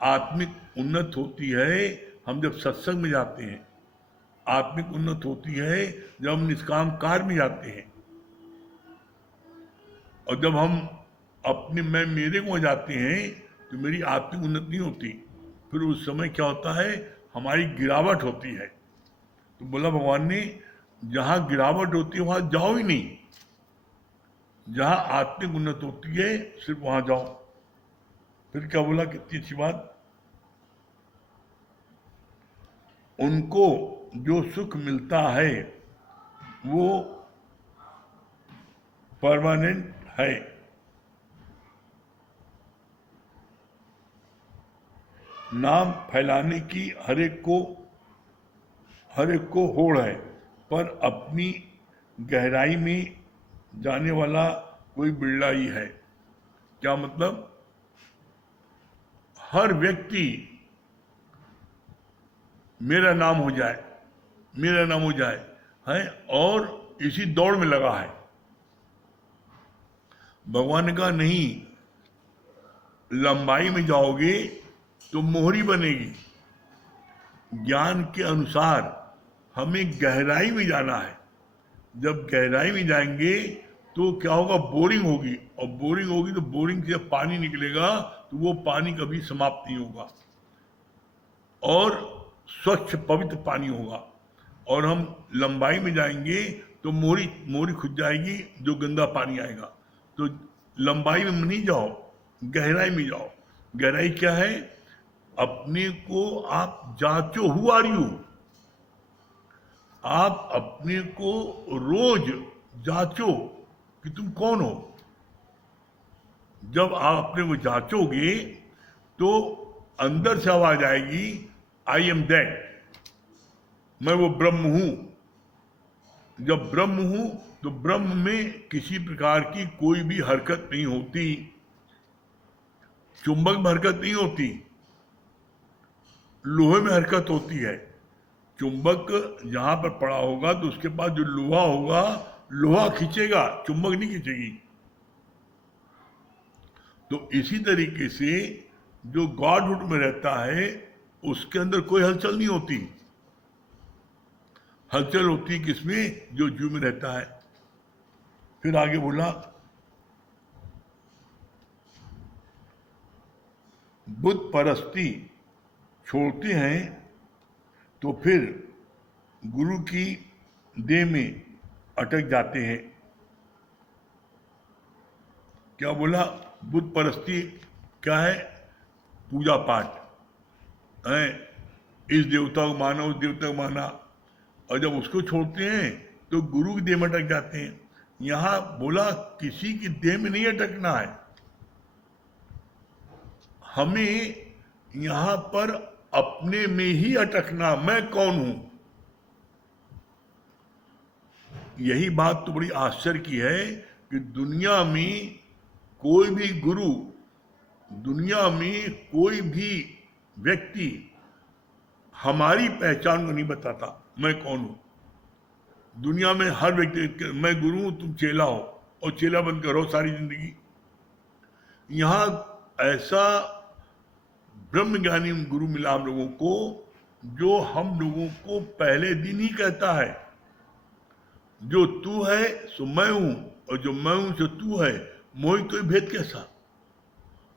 आत्मिक उन्नत होती है हम जब सत्संग में जाते हैं, आत्मिक उन्नत होती है जब हम निष्काम कार्य में जाते हैं, और जब हम अपने मैं मेरे को जाते हैं तो मेरी आत्मिक उन्नति नहीं होती। फिर उस समय क्या होता है, हमारी गिरावट होती है। तो बोला भगवान ने, जहां गिरावट होती है वहां जाओ ही नहीं, जहां आत्मिक उन्नति होती है सिर्फ वहां जाओ। फिर क्या बोला, कितनी अच्छी बात, उनको जो सुख मिलता है वो परमानेंट है। नाम फैलाने की हर एक को होड़ है, पर अपनी गहराई में जाने वाला कोई बिरला ही है। क्या मतलब, हर व्यक्ति मेरा नाम हो जाए, मेरा नाम हो जाए है, और इसी दौड़ में लगा है। भगवान ने कहा नहीं, लंबाई में जाओगे तो मोहरी बनेगी। ज्ञान के अनुसार हमें गहराई में जाना है। जब गहराई में जाएंगे तो क्या होगा, बोरिंग होगी, और बोरिंग होगी तो बोरिंग से जब पानी निकलेगा तो वो पानी कभी समाप्त नहीं होगा, और स्वच्छ पवित्र पानी होगा। और हम लंबाई में जाएंगे तो मोरी खुद जाएगी, जो गंदा पानी आएगा। तो लंबाई में नहीं जाओ, गहराई में जाओ। गहराई क्या है, अपने को आप जांचो, हु आर यू। आप अपने को रोज जांचो कि तुम कौन हो। जब आप अपने को जांचोगे तो अंदर से आवाज आएगी, आई एम दैट, मैं वो ब्रह्म हूं। जब ब्रह्म हूं तो ब्रह्म में किसी प्रकार की कोई भी हरकत नहीं होती, चुंबक में हरकत नहीं होती, लोहे में हरकत होती है। चुंबक जहां पर पड़ा होगा तो उसके पास जो लोहा होगा, लोहा खींचेगा, चुंबक नहीं खींचेगी। तो इसी तरीके से जो गॉडहुड में रहता है उसके अंदर कोई हलचल नहीं होती। हलचल होती किसमें, जो जीव में रहता है। फिर आगे बोला, बुद्ध परस्ती छोड़ते हैं तो फिर गुरु की देह में अटक जाते हैं। क्या बोला, बुद्ध परस्ती क्या है, पूजा पाठ है, इस देवता को माना, उस देवता को माना, और जब उसको छोड़ते हैं तो गुरु की देह में अटक जाते हैं। यहां बोला किसी की देह में नहीं अटकना है, हमें यहां पर अपने में ही अटकना, मैं कौन हूं। यही बात तो बड़ी आश्चर्य की है कि दुनिया में कोई भी गुरु, दुनिया में कोई भी व्यक्ति हमारी पहचान को नहीं बताता, मैं कौन हूं। दुनिया में हर व्यक्ति, मैं गुरु हूं, तुम चेला हो, और चेला बन करो सारी जिंदगी। यहां ऐसा ब्रह्मज्ञानी गुरु मिला हम लोगों को, जो हम लोगों को पहले दिन ही कहता है, जो तू है सो मैं हूं, और जो मैं हूं सो तू है, मोहि कोई भेद कैसा।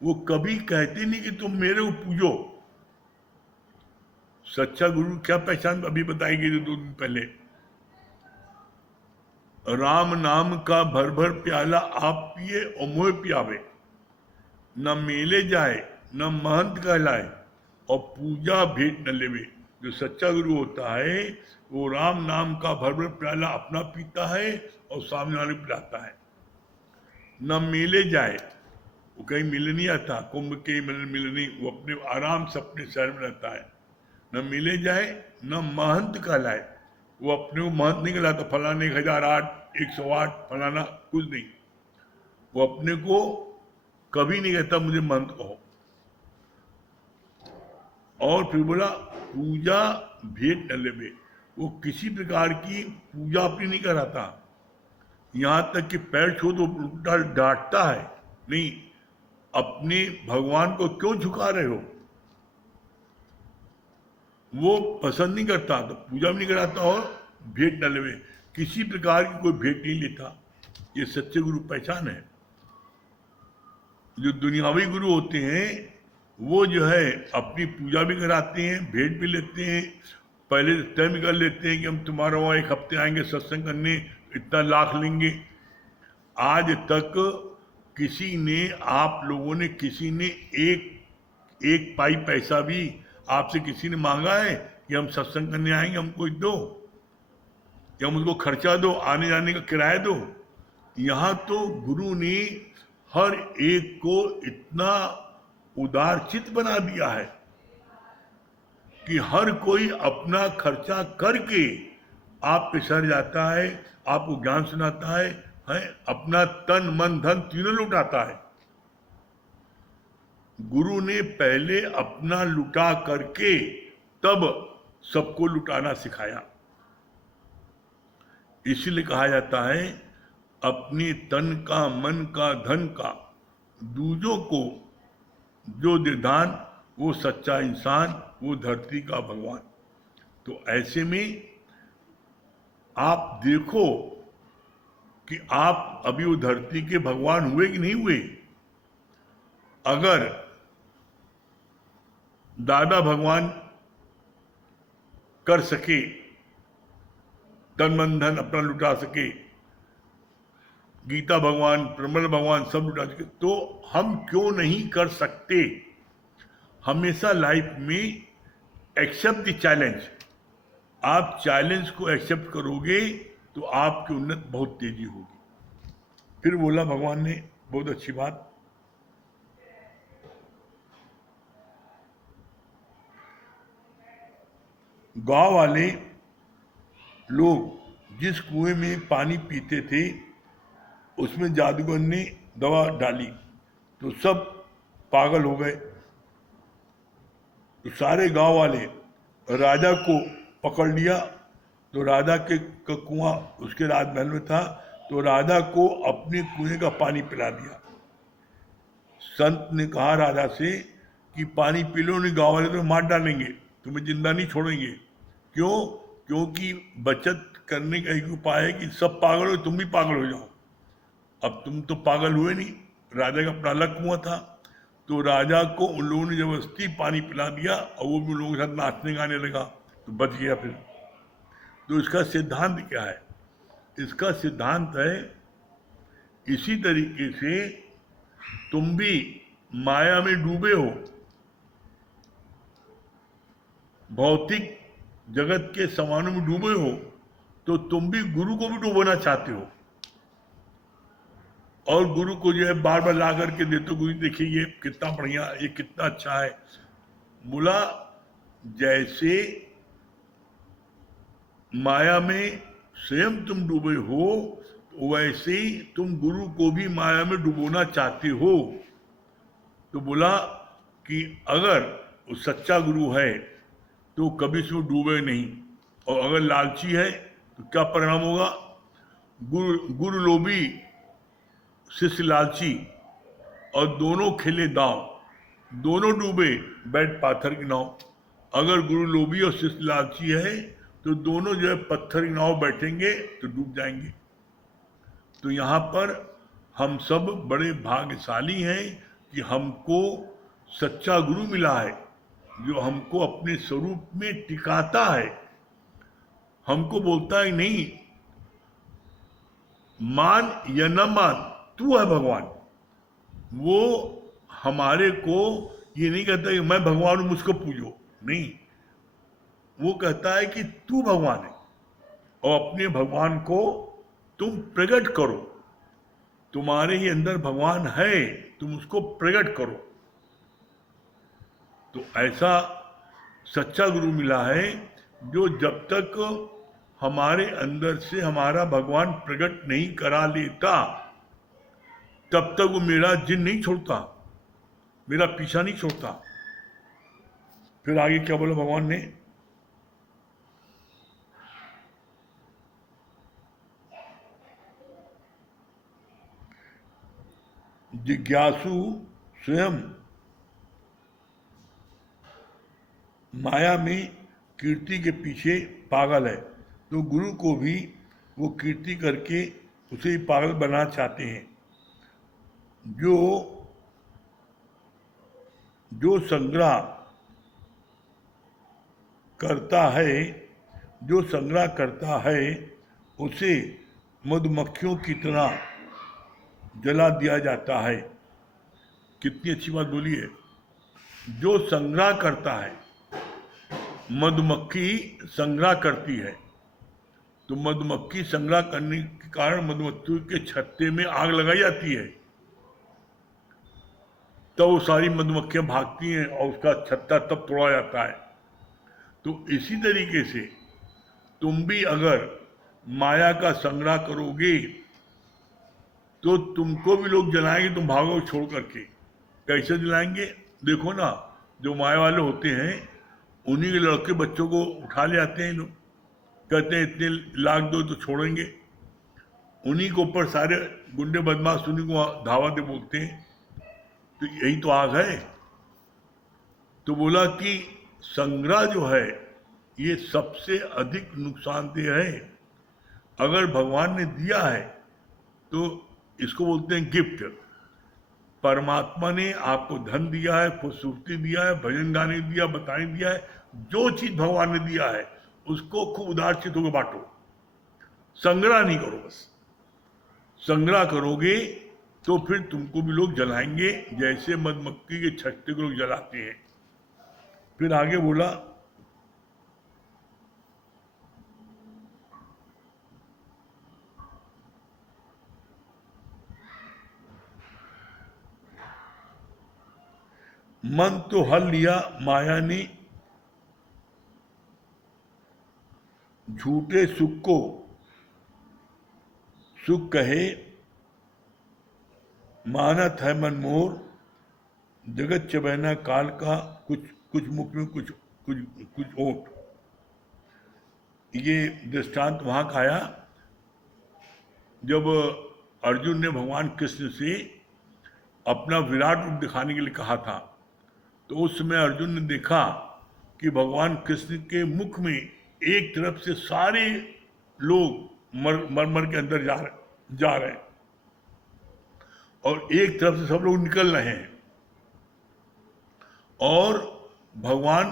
वो कभी कहते नहीं कि तुम मेरे को पूजो। सच्चा गुरु क्या पहचान अभी बताएगी, जो 2 दिन पहले, राम नाम का भर भर प्याला आप पिए और मोह पियावे, न मेले जाए न महंत कहलाए, और पूजा भेंट न लेवे। जो सच्चा गुरु होता है वो राम नाम का भर भर प्याला अपना पीता है और सामने वाले पिलाता है। न मेले जाए, वो कहीं मिलने नहीं आता, कुंभ के मिलने नहीं, वो अपने आराम से अपने शहर में रहता है। न मिले जाए न महंत कहलाए, वो अपने को महंत नहीं कहलाता, फलाने 1008 108 फलाना कुछ नहीं। वो अपने को कभी नहीं कहता मुझे महंत कहो। और फिर बोला, पूजा भेंट न लेवे, वो किसी प्रकार की पूजा अपनी नहीं कराता। यहां तक कि पैर छू तो उल्टा डांटता है, नहीं, अपने भगवान को क्यों झुका रहे हो। वो पसंद नहीं करता, तो पूजा भी नहीं कराता और भेंट न लेवे, किसी प्रकार की कोई भेंट नहीं लेता। ये सच्चे गुरु पहचान है। जो दुनियावी गुरु होते हैं वो जो है अपनी पूजा भी कराते हैं, भेंट भी लेते हैं, पहले तय भी कर लेते हैं कि हम तुम्हारा वहाँ एक हफ्ते आएंगे सत्संग करने, इतना लाख लेंगे। आज तक किसी ने, आप लोगों ने, किसी ने एक एक पाई पैसा भी आपसे किसी ने मांगा है कि हम सत्संग करने आएंगे, हमको दो, या मुझको खर्चा दो, आने जाने का किराया दो? यहाँ तो गुरु ने हर एक को इतना उदारचित बना दिया है कि हर कोई अपना खर्चा करके आप पे सर जाता है, आपको ज्ञान सुनाता है, अपना तन मन धन तीनों लुटाता है। गुरु ने पहले अपना लुटा करके तब सबको लुटाना सिखाया। इसलिए कहा जाता है अपने तन का, मन का, धन का दूजों को जो दे दान, वो सच्चा इंसान, वो धरती का भगवान। तो ऐसे में आप देखो कि आप अभी वो धरती के भगवान हुए कि नहीं हुए। अगर दादा भगवान कर सके, तन मन धन अपना लुटा सके, गीता भगवान, प्रमल भगवान सब लुटा सके, तो हम क्यों नहीं कर सकते? हमेशा लाइफ में एक्सेप्ट द चैलेंज। आप चैलेंज को एक्सेप्ट करोगे तो आपकी उन्नत बहुत तेजी होगी। फिर बोला भगवान ने बहुत अच्छी बात, गांव वाले लोग जिस कुएं में पानी पीते थे उसमें जादूगर ने दवा डाली तो सब पागल हो गए। तो सारे गांव वाले राजा को पकड़ लिया। तो राजा के कुआं उसके राजमहल में था, तो राजा को अपने कुएं का पानी पिला दिया। संत ने कहा राजा से कि पानी पी लो, नहीं गांव वाले तो मार डालेंगे, तुम्हें जिंदा नहीं छोड़ेंगे। क्यों? क्योंकि बचत करने का एक उपाय है कि सब पागल हो, तुम भी पागल हो जाओ। अब तुम तो पागल हुए नहीं, राजा का अपना अलग कुआं था। तो राजा को उन लोगों ने जबरदस्ती पानी पिला दिया और वो भी उन लोगों के साथ नाचने गाने लगा, तो बच गया फिर। तो इसका सिद्धांत क्या है? इसका सिद्धांत है इसी तरीके से तुम भी माया में डूबे हो, भौतिक जगत के सामानों में डूबे हो, तो तुम भी गुरु को भी डूबना चाहते हो और गुरु को जो है बार बार ला करके देते हो, गुरु देखिए ये कितना बढ़िया, ये कितना अच्छा है। बोला जैसे माया में स्वयं तुम डूबे हो, वैसे ही तुम गुरु को भी माया में डुबोना चाहते हो। तो बोला कि अगर वो सच्चा गुरु है तो कभी उसमें डूबे नहीं, और अगर लालची है तो क्या परिणाम होगा? गुरु लोभी, शिष्य लालची, और दोनों खेले दांव, दोनों डूबे बैठ पाथर की नाव। अगर गुरु लोभी और शिष्य लालची है तो दोनों जो है पत्थर की नाव बैठेंगे तो डूब जाएंगे। तो यहाँ पर हम सब बड़े भाग्यशाली हैं कि हमको सच्चा गुरु मिला है जो हमको अपने स्वरूप में टिकाता है। हमको बोलता है नहीं, मान या न मान, तू है भगवान। वो हमारे को ये नहीं कहता कि मैं भगवान हूं मुझको पूजो, नहीं, वो कहता है कि तू भगवान है और अपने भगवान को तुम प्रकट करो। तुम्हारे ही अंदर भगवान है, तुम उसको प्रकट करो। तो ऐसा सच्चा गुरु मिला है जो जब तक हमारे अंदर से हमारा भगवान प्रकट नहीं करा लेता तब तक वो मेरा जिन नहीं छोड़ता, मेरा पीछा नहीं छोड़ता। फिर आगे क्या बोला भगवान ने? जिज्ञासु स्वयं माया में कीर्ति के पीछे पागल है, तो गुरु को भी वो कीर्ति करके उसे ही पागल बनाना चाहते हैं। जो जो संग्रह करता है जो संग्रह करता है उसे मधुमक्खियों की तरह जला दिया जाता है। कितनी अच्छी बात बोली है। जो संग्रह करता है, मधुमक्खी संग्रह करती है, तो मधुमक्खी संग्रह करने के कारण मधुमक्खी के छत्ते में आग लगाई जाती है, तो वो सारी मधुमक्खियां भागती हैं और उसका छत्ता तब तोड़ा जाता है। तो इसी तरीके से तुम भी अगर माया का संग्रह करोगे तो तुमको भी लोग जलाएंगे, तुम भागो छोड़ करके। कैसे जलाएंगे? देखो ना, जो माया वाले होते हैं उन्हीं के लड़के बच्चों को उठा ले आते हैं लोग, कहते हैं इतने लाख दो तो छोड़ेंगे। उन्हीं के ऊपर सारे गुंडे बदमाश उन्हीं को धावा दे बोलते हैं। तो यही तो आग है। तो बोला कि संग्रह जो है ये सबसे अधिक नुकसानदेह है। अगर भगवान ने दिया है तो इसको बोलते हैं गिफ्ट। परमात्मा ने आपको धन दिया है, खूबसूरती दिया है, भजन गाने दिया, बताने दिया है। जो चीज भगवान ने दिया है उसको खूब उदारचित होकर बांटो, संग्रह नहीं करो। बस संग्रह करोगे तो फिर तुमको भी लोग जलाएंगे, जैसे मधुमक्खी के छत्ते को लोग जलाते हैं। फिर आगे बोला, मन तो हल लिया माया ने, झूठे सुख को सुख कहे, मानत है मन मोर, जगत चबैना काल का, कुछ कुछ मुख में कुछ कुछ कुछ ओट। ये दृष्टांत वहां का आया जब अर्जुन ने भगवान कृष्ण से अपना विराट रूप दिखाने के लिए कहा था। तो उस समय अर्जुन ने देखा कि भगवान कृष्ण के मुख में एक तरफ से सारे लोग मर मर के अंदर जा रहे हैं और एक तरफ से सब लोग निकल रहे हैं, और भगवान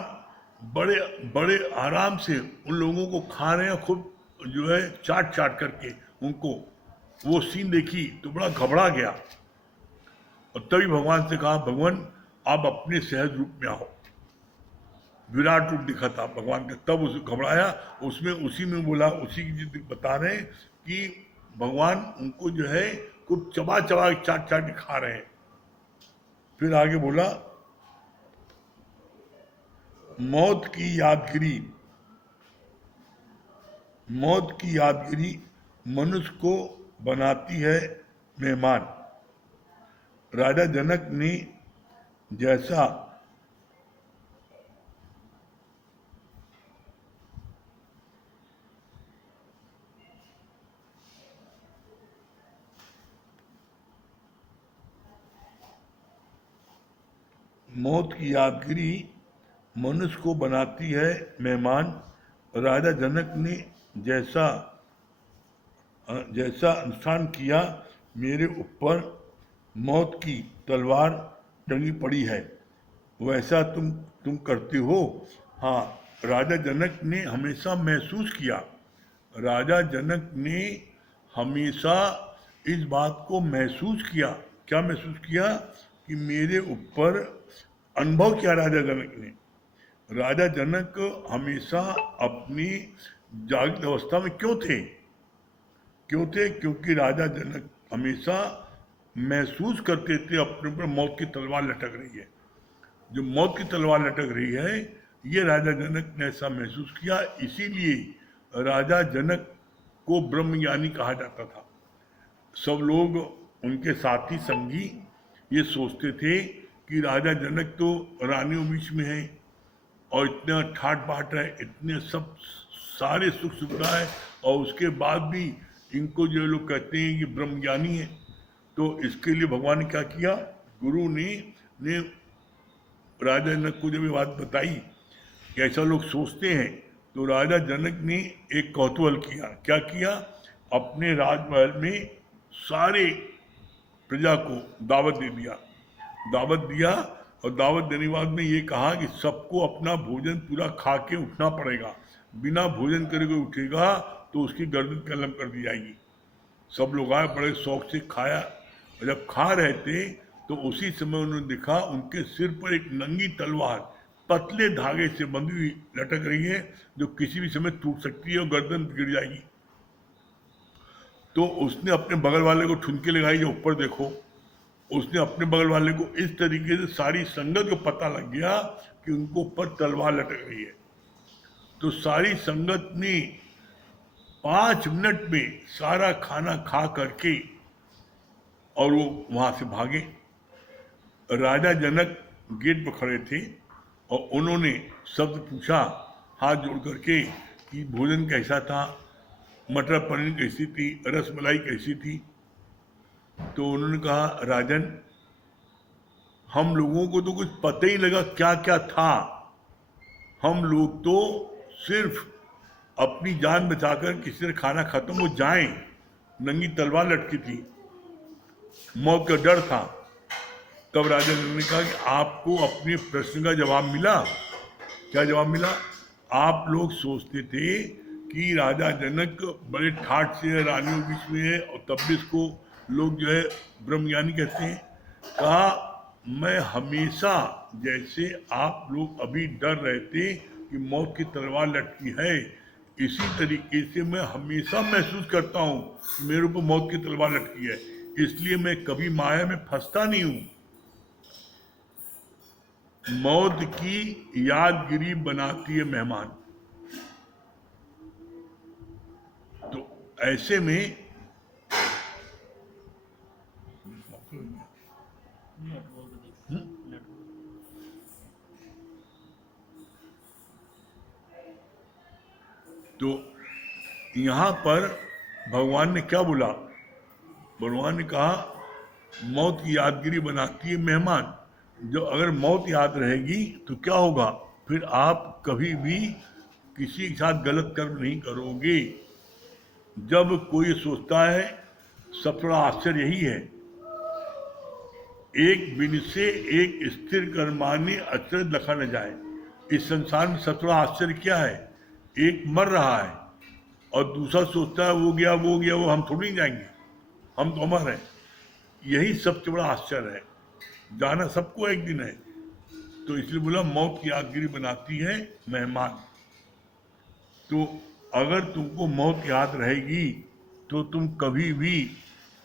बड़े बड़े आराम से उन लोगों को खा रहे हैं, खुद जो है चाट चाट करके उनको। वो सीन देखी तो बड़ा घबरा गया, और तभी भगवान से कहा, भगवान आप अपने सहज रूप में आओ। विराट रूप दिखा था भगवान का, तब उसे घबराया। उसमें उसी में बोला, उसी की चीज बता रहे हैं कि भगवान उनको जो है खूब चबा चबा चाट चाट के खा रहे हैं। फिर आगे बोला, मौत की यादगिरी, मौत की यादगिरी मनुष्य को बनाती है मेहमान। राजा जनक ने जैसा मौत की यादगिरी मनुष्य को बनाती है मेहमान। राजा जनक ने जैसा जैसा अनुष्ठान किया, मेरे ऊपर मौत की तलवार टंगी पड़ी है, वैसा तुम करते हो। हाँ, राजा जनक ने हमेशा महसूस किया, राजा जनक ने हमेशा इस बात को महसूस किया। क्या महसूस किया? कि मेरे ऊपर अनुभव किया राजा जनक ने। राजा जनक हमेशा अपनी जागृत अवस्था में क्यों थे? क्योंकि राजा जनक हमेशा महसूस करते थे अपने ऊपर मौत की तलवार लटक रही है। जो मौत की तलवार लटक रही है, ये राजा जनक ने ऐसा महसूस किया। इसीलिए राजा जनक को ब्रह्मज्ञानी कहा जाता था। सब लोग, उनके साथी संगी ये सोचते थे कि राजा जनक तो रानियों बीच में है और इतना ठाट बाट है, इतने सब सारे सुख सुविधा है, और उसके बाद भी इनको जो लोग कहते हैं कि ब्रह्मज्ञानी है। तो इसके लिए भगवान ने क्या किया? गुरु ने राजा जनक को जब ये बात बताई कि ऐसा लोग सोचते हैं। तो राजा जनक ने एक कौतूहल किया। क्या किया? अपने राजमहल में सारे प्रजा को दावत दे दिया। दावत दिया और दावत देने के बाद में ये कहा कि सबको अपना भोजन पूरा खा के उठना पड़ेगा। बिना भोजन करे कोई उठेगा तो उसकी गर्दन कलम कर दी जाएगी। सब लोग आए, बड़े शौक से खाया, और जब खा रहे थे तो उसी समय उन्होंने देखा उनके सिर पर एक नंगी तलवार पतले धागे से बंधी हुई लटक रही है, जो किसी भी समय टूट सकती है और गर्दन गिर जाएगी। तो उसने अपने बगल वाले को ठुनके लगाई, जो ऊपर देखो। उसने अपने बगल वाले को इस तरीके से सारी संगत को पता लग गया कि उनको ऊपर तलवार लटक रही है। तो सारी संगत ने 5 मिनट में सारा खाना खा करके और वो वहां से भागे। राजा जनक गेट पर खड़े थे और उन्होंने शब्द पूछा हाथ जोड़ करके कि भोजन कैसा था, मटर पनीर कैसी थी, रसमलाई कैसी थी। तो उन्होंने कहा, राजन, हम लोगों को तो कुछ पता ही लगा क्या क्या था। हम लोग तो सिर्फ अपनी जान बचाकर किसी से खाना खत्म हो जाए, नंगी तलवार लटकी थी, मौत का डर था। तब राजा ने कहा कि आपको अपने प्रश्न का जवाब मिला। क्या जवाब मिला? आप लोग सोचते थे कि राजा जनक बड़े ठाठ से है, रानियों के बीच में है, और तब भी इसको लोग जो है ब्रह्मज्ञानी कहते हैं। कहा, मैं हमेशा, जैसे आप लोग अभी डर रहे थे कि मौत की तलवार लटकी है, इसी तरीके से मैं हमेशा महसूस करता हूँ मेरे ऊपर मौत की तलवार लटकी है। इसलिए मैं कभी माया में फंसता नहीं हूँ। मौत की यादगिरी बनाती है मेहमान। तो ऐसे में तो यहां पर भगवान ने क्या बोला? भगवान ने कहा, मौत की यादगिरी बनाती है मेहमान। जो अगर मौत याद रहेगी तो क्या होगा? फिर आप कभी भी किसी के साथ गलत कर्म नहीं करोगे। जब कोई सोचता है, सबसे बड़ा आश्चर्य यही है, एक बिन से एक स्थिर कर्मानि अचरज लखा न जाए। इस संसार में सबसे बड़ा आश्चर्य क्या है? एक मर रहा है और दूसरा सोचता है वो गया वो गया, वो हम थोड़ी नहीं जाएंगे, हम तो अमर हैं। यही सबसे बड़ा आश्चर्य है। जाना सबको एक दिन है। तो इसलिए बोला, मौत की यादगिरी बनाती है मेहमान। तो अगर तुमको मौत याद रहेगी तो तुम कभी भी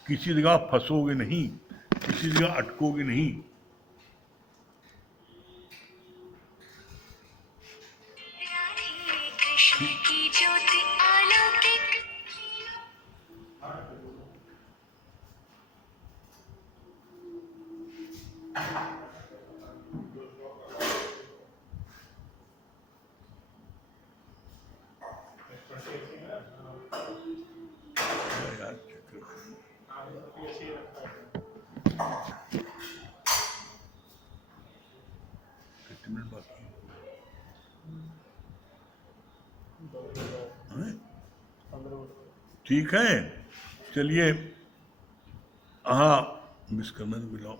किसी जगह फंसोगे नहीं, किसी जगह अटकोगे नहीं। ठीक है, चलिए। हाँ, विश्वकर्मा को बुलाओ।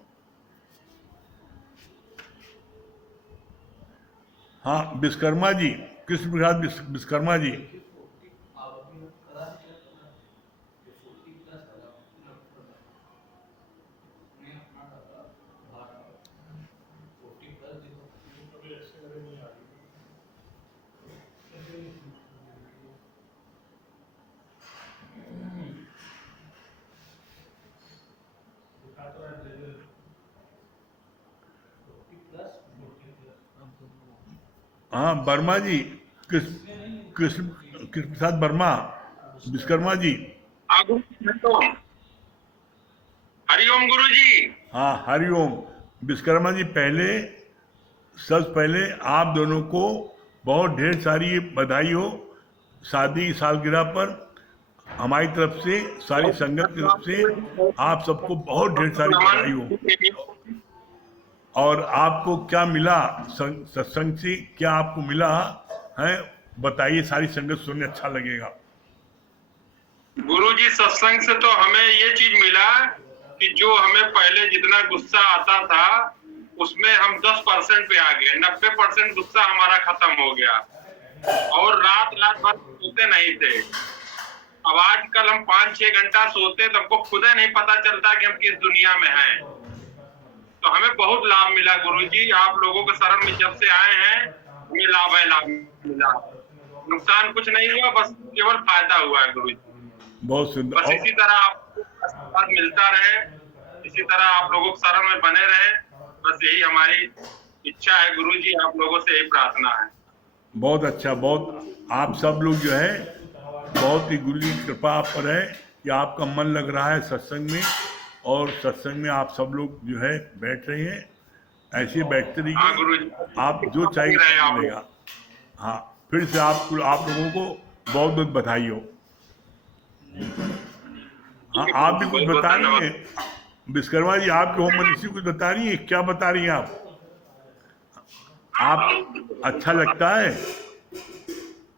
हाँ, विश्वकर्मा जी, कृष्ण प्रसाद विश्वकर्मा जी। हाँ, वर्मा जी, कृष्ण कृष्ण कृष्ण प्रसाद वर्मा, विश्वकर्मा जी। हरिओम गुरु जी। हाँ, हरिओम। विश्वकर्मा जी, सबसे पहले आप दोनों को बहुत ढेर सारी बधाई हो शादी सालगिरह पर। हमारी तरफ से, सारी संगत की तरफ से आप सबको बहुत ढेर सारी बधाई हो। और आपको क्या मिला सत्संग से, क्या आपको मिला है? बताइए, सारी संगत सुनने अच्छा लगेगा। गुरुजी, सत्संग से तो हमें ये चीज मिला कि जो हमें पहले जितना गुस्सा आता था उसमें हम 10% पे आ गए, 90% गुस्सा हमारा खत्म हो गया और रात रात भर सोते नहीं थे। अब आजकल हम 5-6 घंटा सोते तो हमको खुद ही नहीं पता चलता कि हम किस दुनिया में हैं। तो हमें बहुत लाभ मिला गुरुजी, आप लोगों के शरण में जब से आए हैं हमें लाभ मिला। नुकसान कुछ नहीं हुआ, बस केवल फायदा हुआ है गुरुजी। बहुत सुंदर। बस इसी तरह आपको आशीर्वाद मिलता रहे, इसी तरह आप लोगों के शरण में बने रहे, बस यही हमारी इच्छा है गुरुजी, आप लोगों से यही प्रार्थना है। बहुत अच्छा। बहुत आप सब लोग जो है, बहुत ही गुरु की कृपा आप पर है कि आपका मन लग रहा है सत्संग में, और सत्संग में आप सब लोग जो है बैठ रहे हैं। ऐसे बैठते हाँ रहिए, गुरुजी, आप जो चाहिए रहे आप मिलेगा। हाँ, फिर से आप लोगों को बहुत बहुत बधाई हो। हाँ, आप भी कुछ बहुत बता रही धन्यवाद। हैं विश्वकर्मा जी, आपके होम मिनिस्ट्री कुछ बता रही है, क्या बता रही हैं आप अच्छा लगता है?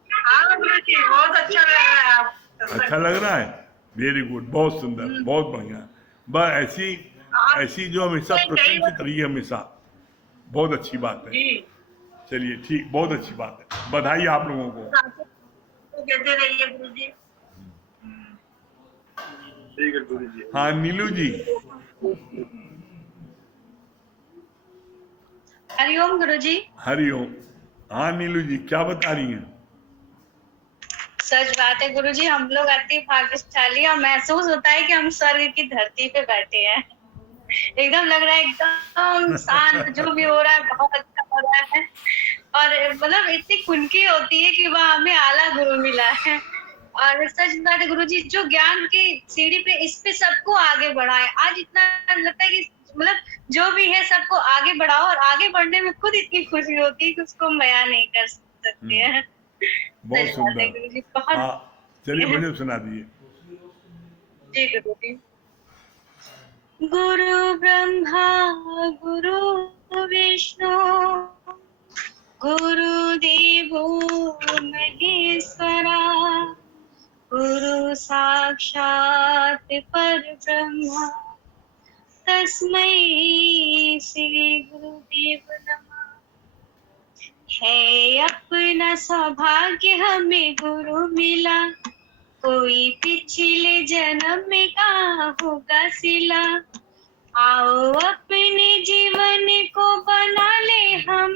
हाँ गुरुजी, बहुत अच्छा लग रहा है आप। अच्छा लग रहा है, वेरी गुड, बहुत सुंदर, बहुत बढ़िया। बस ऐसी जो हमेशा प्रशंसित रही है हमेशा, बहुत अच्छी बात है। जी, चलिए ठीक, बहुत अच्छी बात है, बधाई आप लोगों को। तो कहते रहिए गुरुजी। ठीक है गुरुजी। हाँ नीलू जी। हरिओम गुरुजी। हरिओम। हाँ नीलू जी, क्या बता रही हैं? सच बात है गुरुजी, हम लोग अति भाग्यशाली और महसूस होता है कि हम स्वर्ग की धरती पे बैठे हैं। एकदम लग रहा है एकदम शांत, जो भी हो रहा है बहुत अच्छा हो रहा है। और मतलब इतनी खुनकी होती है कि वह हमें आला गुरु मिला है। और सच बात है गुरुजी, जो ज्ञान की सीढ़ी पे इस पे सबको आगे बढ़ाए। आज इतना लगता है कि मतलब जो भी है सबको आगे बढ़ाओ, और आगे बढ़ने में खुद इतनी खुशी होती है कि उसको हम बयान नहीं कर सकते हैं। बहुत सच बात है सुंदर। गुरुजी, बहुत। हाँ चलिए, मुझे सुना दीजिए। जी गुरुजी। गुरु ब्रह्मा गुरु विष्णु गुरुदेवो महेश्वरा, गुरु साक्षात परब्रह्म, तस्मै श्री गुरुदेव नमः। है अपना सौभाग्य हमें गुरु मिला, कोई पिछले जन्म में कहाँ होगा सिला। आओ अपने जीवन को बना ले हम,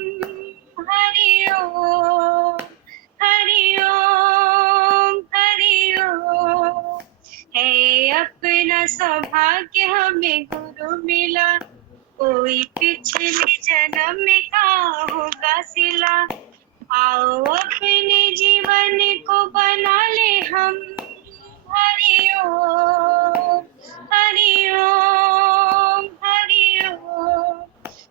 हरि ओम हरि ओम हरि ओम। है अपना सौभाग्य हमें गुरु मिला, कोई पिछले जन्म में कहाँ होगा सिला। आओ अपने जीवन को बना ले हम, हरि ओम हरि ओम हरि ओम।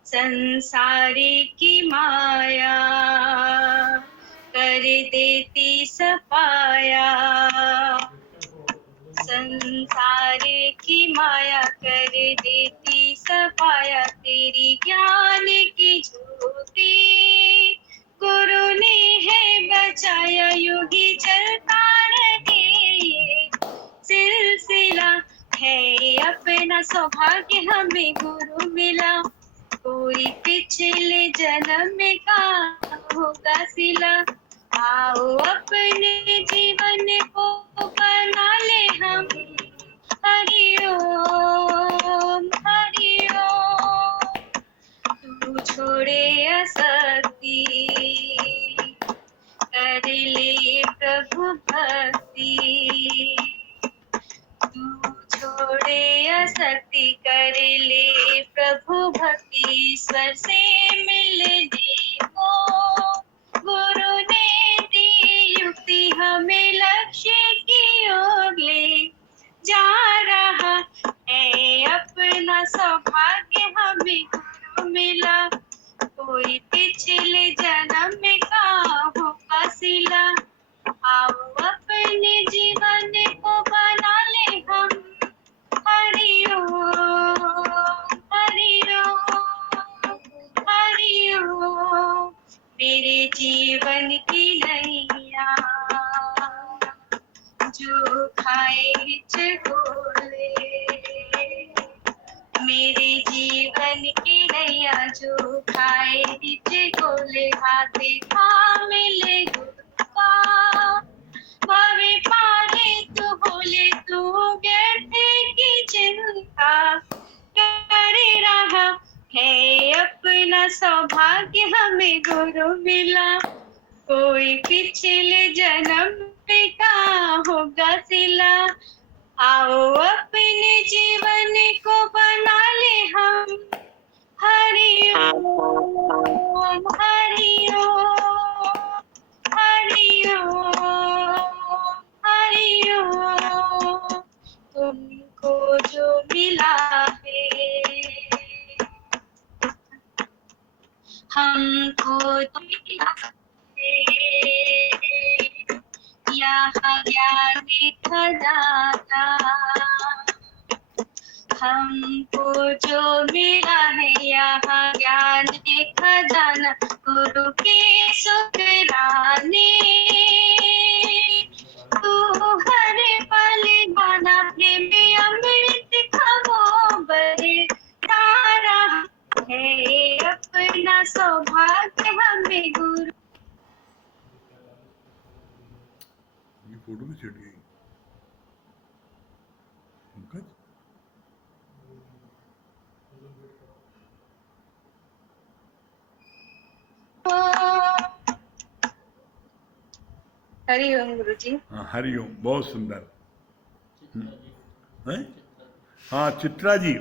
संसारी की माया कर देती सफाया, संसार की माया कर देती सफाया। तेरी ज्ञान की ज्योति गुरु ने है बचाया, यूं ही चलता रहे ये सिलसिला। है अपना सौभाग्य हमें गुरु मिला, कोई पिछले जन्म में कहाँ होगा सिला। आओ अपने जीवन को बना ले हम, हरि ओम हरि ओम। तू छोड़े असक्ति, कर ले प्रभु भक्ति। तू छोड़े असक्ति, कर ले प्रभु भक्ति। ईश्वर से मिलने को गुरु ने दी युक्ति, हमें लक्ष्य की ओर ले जा रहा है। अपना सौभाग्य हमें गुरु मिला, कोई पिछले जन्म में कहाँ होगा सिला। आओ अपने जीवन को बना ले हम, हरि ओम हरि ओम। जीवन की नैया जो खाए हिच बोले, मेरे जीवन की नैया जो खाए हिच बोले, हाथे थाम ले गुस्सा भावे पारे तू बोले, तू व्यर्थ की चिंता करे रहा है, अपना सौभाग्य हमें गुरु मिला, कोई पिछले जन्म का होगा सिला, आओ अपने जीवन को बना ले हम, हरि ओम हरि ओम हरि ओम हरि ओम, तुमको जो मिला है हमको तो मिला है, यहाँ ज्ञान खजाना हमको जो मिला है, यहाँ ज्ञान खजाना गुरु के शुक्राने, तू हर पल गाना प्रेम अमृत खबो बरे तारा है, अपना सौभाग्य हमें गुरु। ये फोटो भी छिट गई पंकज। हरि ओम गुरु जी। हाँ हरिओम, बहुत सुंदर। हैं? हाँ चित्रा जी।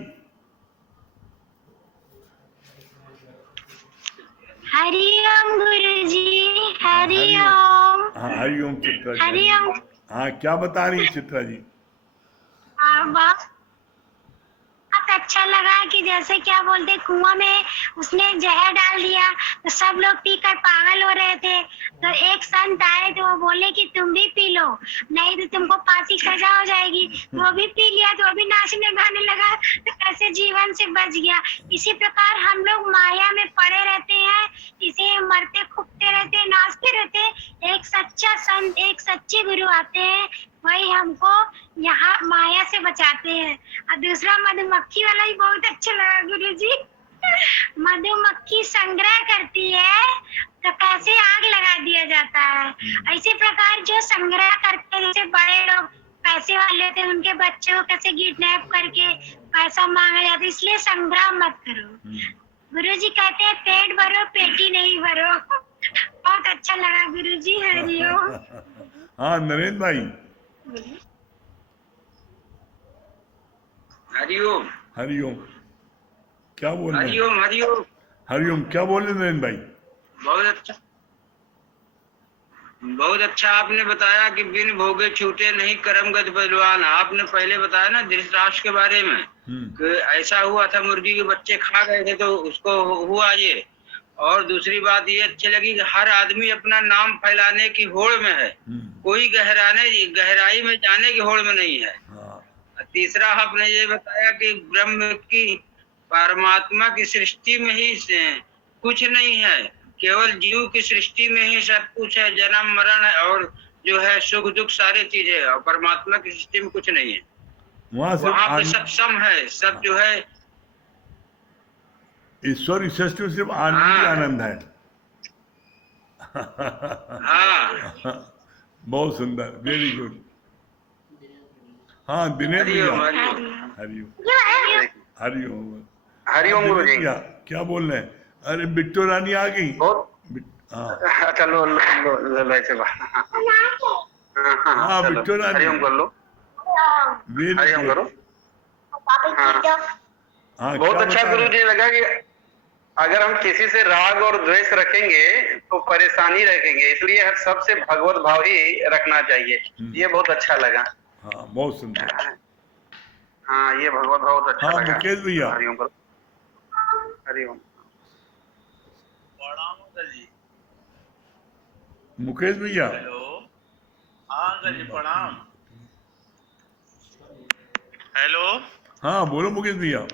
हरि ओम गुरु जी, हरि ओम। हाँ हरिओम चित्रा जी। हरि ओम। हाँ क्या बता रही हैं चित्रा जी? बहुत अच्छा लगा कि जैसे क्या बोलते कुआं में उसने जहर डाल दिया तो सब लोग पीकर पागल हो रहे थे, तो एक संत आए तो वो बोले कि तुम भी पी लो, नहीं तो तुमको फांसी की सजा हो जाएगी, तो वो भी पी लिया, तो वो भी नाचने गाने लगा, तो कैसे जीवन से बच गया। इसी प्रकार हम लोग माया में पड़े रहते हैं, इसे मरते खुपते रहते, नाचते रहते, एक सच्चा संत एक सच्चे गुरु आते हैं, वही हमको यहाँ माया से बचाते हैं। और दूसरा मधुमक्खी वाला ही बहुत अच्छा लगा गुरु जी। मधुमक्खी संग्रह करती है तो कैसे आग लगा दिया जाता है, इसी प्रकार जो संग्रह करते हैं, जैसे बड़े लोग पैसे वाले थे उनके बच्चों को कैसे किडनैप करके पैसा मांगा जाता है, इसलिए संग्रह मत करो। गुरु जी कहते हैं पेट भरो पेटी नहीं भरो। बहुत अच्छा लगा गुरु जी। हरिओम। हाँ नरेंद्र भाई। हरिओम हरिओम क्या बोल रहे हैं? हरिओम हरिओम। हरिओम क्या बोल रहे हैं नरेंद्र भाई? बहुत अच्छा आपने बताया कि बिन भोगे छूटे नहीं करमगत बलवान। आपने पहले बताया ना धृतराष्ट्र के बारे में कि ऐसा हुआ था, मुर्गी के बच्चे खा गए थे तो उसको हुआ ये। और दूसरी बात ये अच्छी लगी कि हर आदमी अपना नाम फैलाने की होड़ में है, कोई गहराई में जाने की होड़ में नहीं है। तीसरा आपने ये बताया कि ब्रह्म की परमात्मा की सृष्टि में ही कुछ नहीं है, केवल जीव की सृष्टि में ही सब कुछ है, जन्म मरण और जो है सुख दुख सारी चीजें, और परमात्मा की सृष्टि में कुछ नहीं है। वहाँ पे सब सम है, सब जो है ईश्वर सृष्टि में सिर्फ आनंद ही आनंद है। हाँ बहुत सुंदर, वेरी गुड। हाँ दिनेश भैया। हरिओम हरिओम हरिओम गुरु जी। क्या बोल रहे हैं? अरे बिट्टू रानी आ गई। हाँ चलो लो ऐसे हाँ बिट्टू रानी हरिओम कर लो, हरिओम करो। हाँ बहुत अच्छा गुरु जी लगा कि अगर हम किसी से राग और द्वेष रखेंगे तो परेशानी रखेंगे, इसलिए सबसे भगवत भाव ही रखना चाहिए। ये बहुत अच्छा लगा। हाँ बहुत सुंदर। हाँ ये भगवत भाव बहुत अच्छा लगा। मुकेश भैया। हरिओम करो। हरिओम। मुकेश भैया। हेलो। हाँ अंकल जी प्रणाम। हेलो। हाँ बोलो मुकेश भैया।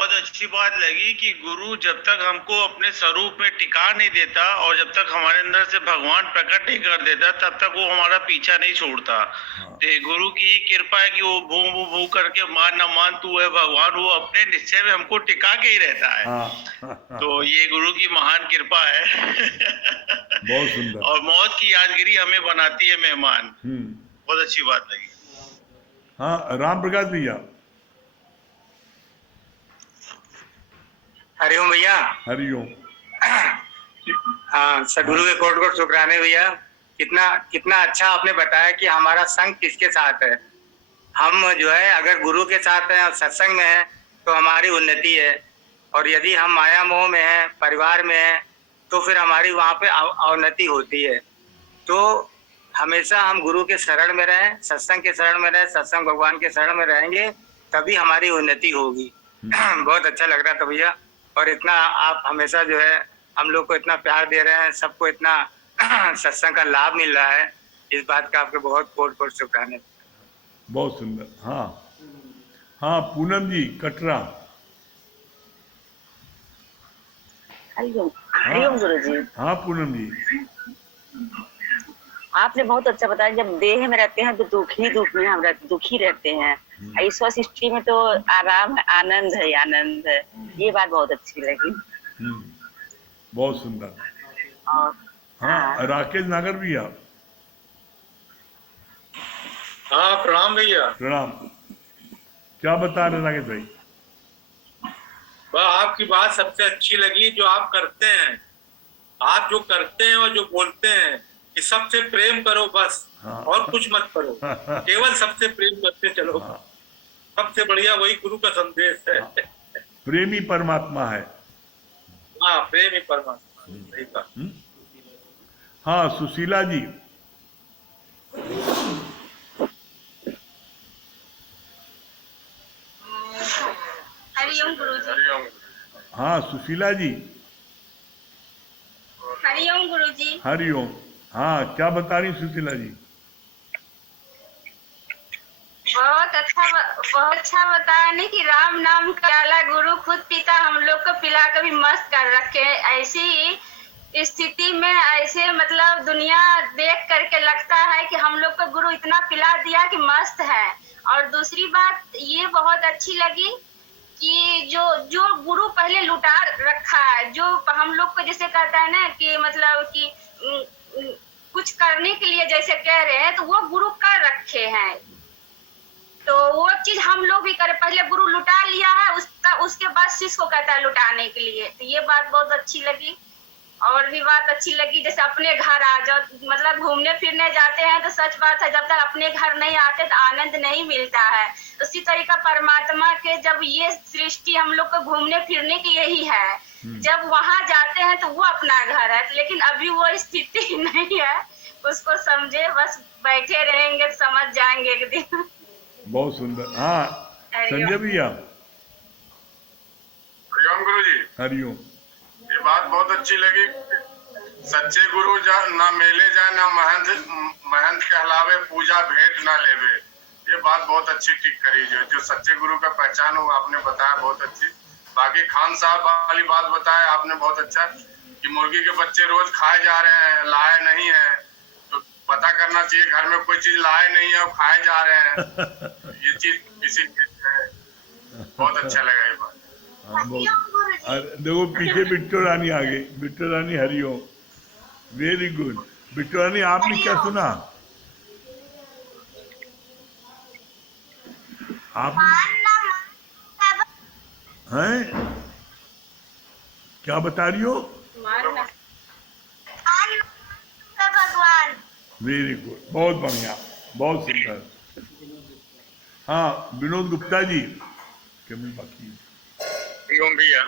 बहुत अच्छी बात लगी कि गुरु जब तक हमको अपने स्वरूप में टिका नहीं देता और जब तक हमारे अंदर से भगवान प्रकट नहीं कर देता तब तक वो हमारा पीछा नहीं छोड़ता। तो ये गुरु की ही कृपा है कि वो भू भू भू करके मान न मान तू है भगवान, वो अपने निश्चय में हमको टिका के ही रहता है। हाँ तो ये गुरु की महान कृपा है। बहुत सुंदर। और मौत की यादगिरी हमें बनाती है मेहमान। बहुत अच्छी बात लगी। हाँ, राम प्रकाश भैया। हरिओम भैया। हरिओम। हाँ, सदगुरु के कोट कोट शुक्राने भैया। कितना कितना अच्छा आपने बताया कि हमारा संग किसके साथ है। हम जो है अगर गुरु के साथ हैं और सत्संग में हैं तो हमारी उन्नति है, और यदि हम माया मोह में हैं, परिवार में हैं, तो फिर हमारी वहाँ पे अवनति होती है। तो हमेशा हम गुरु के शरण में रहें, सत्संग के शरण में रहें, सत्संग भगवान के शरण में रहेंगे तभी हमारी उन्नति होगी। बहुत अच्छा लग रहा था भैया, और इतना आप हमेशा जो है हम लोग को इतना प्यार दे रहे हैं, सबको इतना सत्संग का लाभ मिल रहा है, इस बात का आपके बहुत कोट कोट शुक्राने। बहुत सुंदर। हाँ हाँ, पूनम जी कटरा। हरिओम। हरिओम गुरु जी। हाँ पूनम जी, आपने बहुत अच्छा बताया। जब देह में रहते हैं तो दुखी में हम दुखी रहते हैं, ईश्वर सृष्टि में तो आराम है, आनंद है, आनंद है। ये बात बहुत अच्छी लगी। बहुत सुंदर। और हाँ, राकेश नागर भैया। हाँ प्रणाम भैया। प्रणाम। क्या बता रहे राकेश भाई? वह आपकी बात सबसे अच्छी लगी जो आप करते हैं। आप जो करते हैं और जो बोलते हैं कि सबसे प्रेम करो बस। हाँ। और कुछ मत करो, केवल सबसे प्रेम करते चलो। हाँ। सबसे बढ़िया वही गुरु का संदेश है। हाँ। प्रेमी परमात्मा है। हाँ, प्रेम ही परमात्मा। सही कहा। हाँ, सुशीला जी। हरिओम गुरुजी। हाँ सुशीला जी। हरिओम गुरुजी। हरिओम। हाँ, क्या बता रही सुशीला जी? बहुत अच्छा बताया नहीं कि राम नाम का प्याला गुरु खुद पीता, हम लोग को पिला कर भी मस्त कर रखे। ऐसी स्थिति में ऐसे मतलब दुनिया देख करके लगता है कि हम लोग को गुरु इतना पिला दिया कि मस्त है। और दूसरी बात ये बहुत अच्छी लगी कि जो गुरु पहले लुटा रखा है, जो हम लोग को जैसे कहता है ना कि मतलब कि कुछ करने के लिए जैसे कह रहे हैं, तो वो गुरु कर रखे हैं। तो वो चीज हम लोग भी करें, पहले गुरु लुटा लिया है, उसके बाद शिष्य को कहता है लुटाने के लिए। तो ये बात बहुत अच्छी लगी। और भी बात अच्छी लगी जैसे अपने घर आ जाओ, मतलब घूमने फिरने जाते हैं तो सच बात है जब तक अपने घर नहीं आते तो आनंद नहीं मिलता है। उसी तरीका परमात्मा के जब ये सृष्टि हम लोग को घूमने फिरने की यही है, जब वहां जाते हैं तो वो अपना घर है, लेकिन अभी वो स्थिति नहीं है। उसको समझे, बस बैठे रहेंगे तो समझ जाएंगे एक दिन। बहुत सुंदर। हाँ संजय भैया। हरिओम गुरु जी। हरिओम। ये बात बहुत अच्छी लगी। सच्चे गुरु ना मेले जाए ना महंत कहलावे, पूजा भेंट ना लेवे। ये बात बहुत अच्छी टिक करी। जो सच्चे गुरु का पहचान हो आपने बताया, बहुत अच्छी। बाकी खान साहब वाली बात बताया आपने बहुत अच्छा कि मुर्गी के बच्चे रोज खाए जा रहे हैं, लाए नहीं है, तो पता करना चाहिए घर में कोई चीज लाए नहीं है और खाए जा रहे हैं। ये चीज इसी बहुत अच्छा लगा ये बात। देखो पीछे बिट्टू रानी आ गई। बिट्टू रानी हरिओम। Very good. बिट्टू रानी आपने क्या सुना? आप हैं क्या बता रही हो? भगवान। वेरी गुड, बहुत बढ़िया, बहुत सुंदर। हाँ विनोद गुप्ता जी। केवल बाकी हरिओम भैया।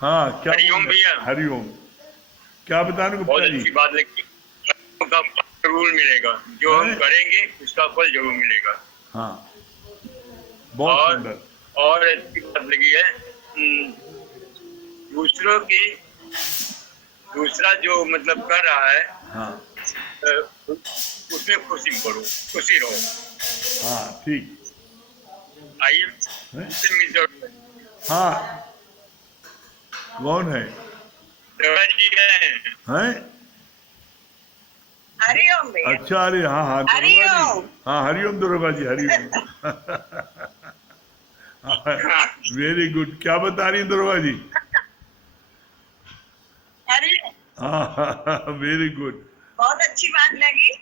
हाँ क्या? हरिओम भैया। हरिओम। क्या बता रहे गुप्ता जी? अच्छी बात लगी। का फल जरूर मिलेगा, जो हम करेंगे उसका फल जरूर मिलेगा। हाँ बहुत सुंदर। और अच्छी बात लगी है, दूसरों की दूसरा जो मतलब कर रहा है, हाँ उसमें खुशी रहो। हाँ ठीक। आइए से मिल जाओ। हाँ, कौन है? दुर्गा जी हैं। हैं? हरिओम भैया। अच्छा, अरे हाँ हाँ दुर्गा जी, हरिओम। हाँ हरिओम दुर्गा जी, हरिओम। Very good. क्या बता रही हैं दुर्गा जी? हरिओम। हाँ, वेरी गुड। बहुत अच्छी बात लगी।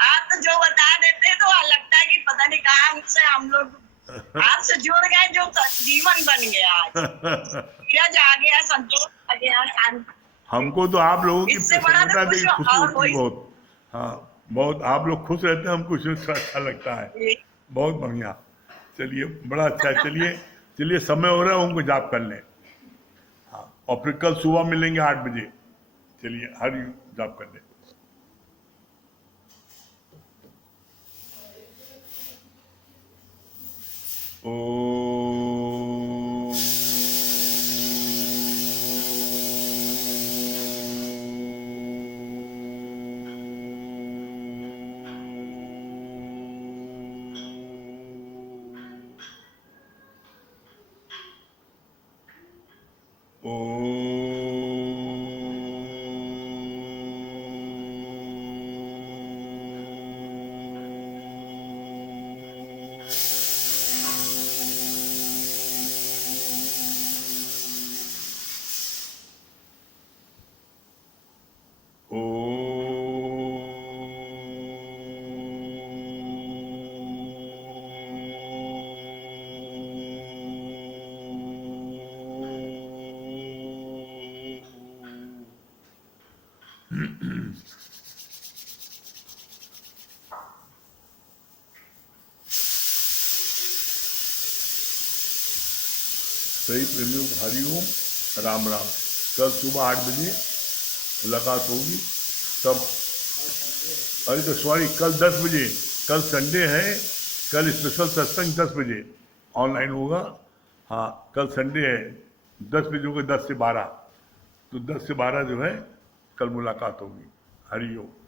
आप तो जो बता देते हैं तो लगता है कि पता नहीं कहाँ से हम लोग आपसे जुड़ गए, जो जीवन बन गया आज। धीरज आ गया, संतोष आ गया, शांति। हमको तो आप लोगों की इससे बड़ा तो प्रसन्नता कुछ देख खुशी और होती है कोई- बहुत। हाँ, बहुत आप लोग खुश रहते हैं, हमको इससे अच्छा लगता है। बहुत बढ़िया। चलिए, बड़ा अच्छा है। चलिए समय हो रहा है, उनको जाप कर लें। हाँ, और फिर कल सुबह मिलेंगे 8 बजे। चलिए, हरि जाप कर लें। सही प्रेमियों को हरिओम, राम राम। कल सुबह 8 बजे मुलाकात होगी। तब अरे तो सॉरी, कल 10 बजे, कल संडे है, कल स्पेशल सत्संग 10 बजे ऑनलाइन होगा। हाँ, कल संडे है, 10 बजे होगा, 10 से 12। तो 10 से 12 जो है कल मुलाकात होगी। हरिओम।